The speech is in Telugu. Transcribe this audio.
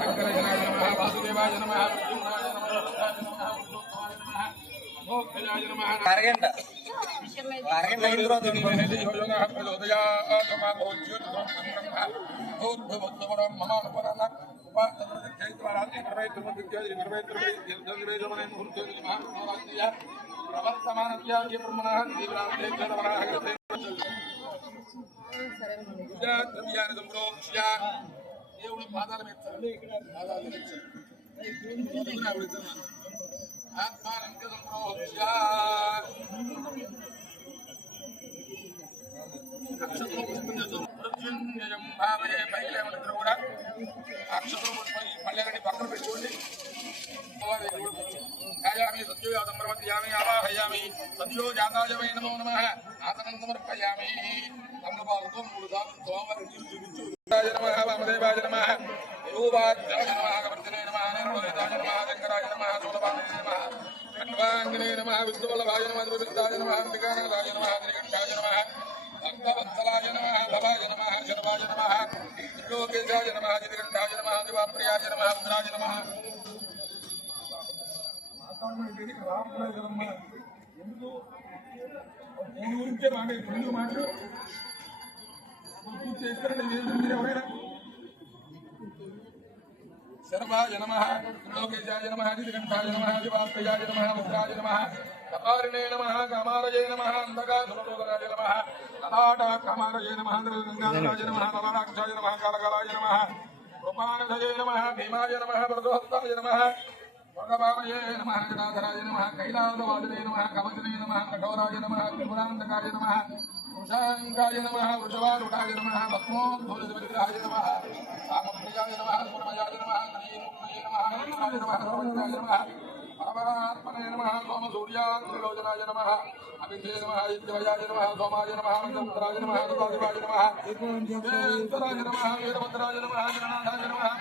शंकरजनाय नमः वासुदेवाय नमः प्रद्युम्नाय नमः मोक्षजाय नमः అరగంట అరగంట అయిన తర్వాత దేవుడు పాదాల మీద ఆత్మానం సంప్రోక్ష్య మృత్యుంజయం భావే పైకి లేవనందరూ కూడా అక్షరం పల్లెలని పక్కన పెట్టుకోండి. ధ్యాయామి సత్యోజా సంప్రమధ్యామి ఆవాహయామి సత్యో జాతాయమై నమో నమః ఆసనం సమర్పయామి. అమ్మపాలతో 3 సార్లు స్వామివారి చూపించు. నమః వామదేవాయ నమః యోగాయ నమః కవర్జనే నమః నిర్మలాయ నమః శంకరాయ నమః సోలభాయ నమః అన్వాంగనే నమః విష్ణువల్లభాయ నమః దుర్గాయ నమః అంబికానాథాయ నమః శ్రీకంఠాయ నమః భక్తవత్సలాయ నమః భవాయ నమః శర్వాయ నమః త్రిలోకేశాయ నమః శ్రీకంఠాయ నమః దివాప్రియాయ నమః ఉగ్రాయ నమః. నేను గురించే ముందు మాట్లాడు చేస్తారండి మీరు ఎవరైనా. శర్వాయ నమః త్రిలోకేశాయ నమః శ్రీకంఠాయ నమః దివాప్రియాయ నమః ఉగ్రాయ నమః కపారిణే నమః కామారయే నమః అంధకాసురలోదనాయ నమః లలాట కామారయే నమః గంగాధరాయ నమః లలాటాక్షాయ నమః కాలకాలాయ నమః కృపానధయే నమః భీమాయ నమః వరదోహస్తాయ నమః భగవానయే నమః జనాధరాయ నమః కైలాసవాదినే నమః కవచనే నమః కఠోరాయ నమః త్రిపురాంతకాయ నమః వృషాంకాయ నమః వృషవారుడాయ నమః భస్మోద్ధూలితవిగ్రహాయ నమః కామప్రియాయ నమః స్వర్మయాయ నమః కలీముక్తయే నమః కృష్ణాయ నమః సర్వజ్ఞాయ నమః పరమాత్మనే నమః సోమసూర్యాగ్రలోచనాయ నమః అభిషే నమః ఇత్యవయాయ నమః సోమాయ నమః మంత్రాయ నమః శివాయ నమః నమః వీరభద్రాయ నమః వీరనాథాయ నమః